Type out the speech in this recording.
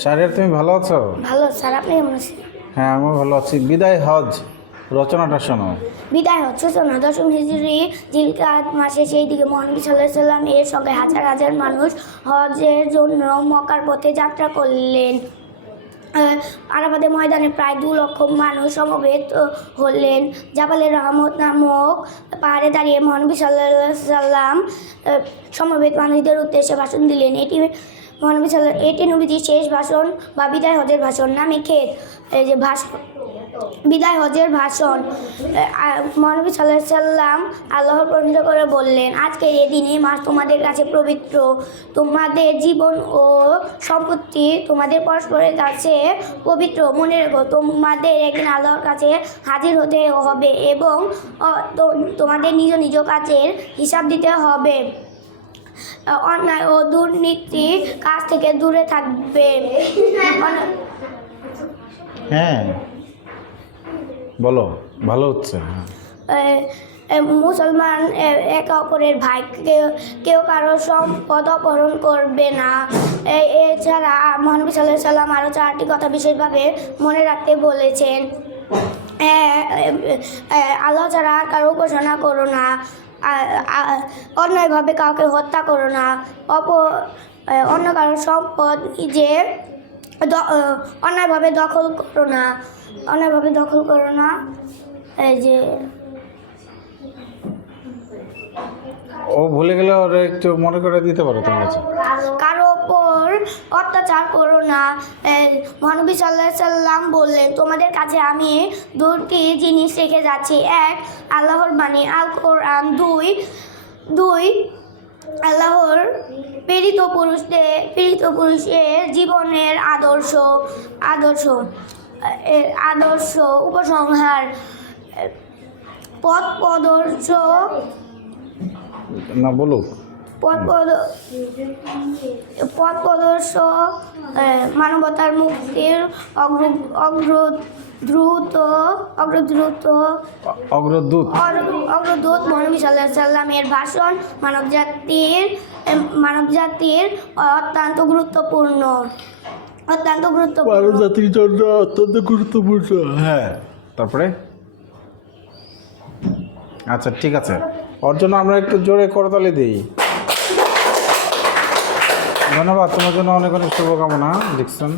শাহরিয়ার, তুমি ভালো আছো? ভালো স্যার, আপনি কেমন আছেন? হ্যাঁ, আমিও ভালো আছি। বিদায় হজ রচনাটা শোনো। বিদায় হচ্ছে না দশম হিজরি জিলকাদ মাসে, সেই দিকে মহানবী সাল্লাল্লাহু আলাইহি সাল্লাম এর সঙ্গে হাজার হাজার মানুষ হজের জন্য মক্কার পথে যাত্রা করলেন। আরাফাতের ময়দানে প্রায় 2 লক্ষ মানুষ সমবেত হলেন। জাবালে রহমত নামক পাহাড়ে দাঁড়িয়ে মহানবী সাল্লাল্লাহু আলাইহি সাল্লাম সমবেত মানুষদের উদ্দেশ্যে ভাষণ দিলেন। এটি নবীজির শেষ ভাষণ বা বিদায় হজের ভাষণ নামে খ্যাত। এই যে বিদায় হজের ভাষণ, মহানবী সাল্লাল্লাহু আলাইহি সাল্লাম আল্লাহর প্রশংসা করে বললেন, আজকে এই দিনে মাস তোমাদের কাছে পবিত্র। তোমাদের জীবন ও সম্পত্তি তোমাদের পরস্পরের কাছে পবিত্র। মনে রেখো, তোমাদের একদিন আল্লাহর কাছে হাজির হতে হবে এবং তোমাদের নিজ নিজ কাজের হিসাব দিতে হবে। অন্যায় ও দুর্নীতির কাজ থেকে দূরে থাকবে। হ্যাঁ, বলো, ভালো হচ্ছে। মুসলমান একে অপরের ভাই, কেউ কারো সম্পদ অপহরণ করবে না। এছাড়া মহানবী সাল্লাল্লাহু আলাইহি সাল্লাম আরও 4টি কথা বিশেষভাবে মনে রাখতে বলেছেন। আল্লাহ ছাড়া কারো উপাসনা করো না, অন্যায়ভাবে কাউকে হত্যা করো না, অন্য কারোর সম্পদ যে অন্যায়ভাবে দখল করো না। এই যে ও ভুলে গেলে ওরা একটু মনে করে দিতে পারো তোমার কাছে। কারো ওপর অত্যাচার করো না। মহানবী সাল্লাল্লাহু আলাইহি সাল্লাম বললেন, তোমাদের কাছে আমি 2টি জিনিস রেখে যাচ্ছি। 1, আল্লাহর বাণী আল কোরআন। 2 আল্লাহর প্রেরিত পুরুষের জীবনের আদর্শ উপসংহার, পথ প্রদর্শক, মানবতার মুক্তির অগ্রদূত মহানবী সাল্লাল্লাহু আলাইহি সাল্লামের ভাষণ মানবজাতির অত্যন্ত গুরুত্বপূর্ণ। মানবজাতির জন্য অত্যন্ত গুরুত্বপূর্ণ। হ্যাঁ, তারপরে আচ্ছা, ঠিক আছে, ওর জন্য আমরা একটু জোরে করতালি দিই। ধন্যবাদ, তোমার জন্য অনেক অনেক শুভকামনা। ডিকসন।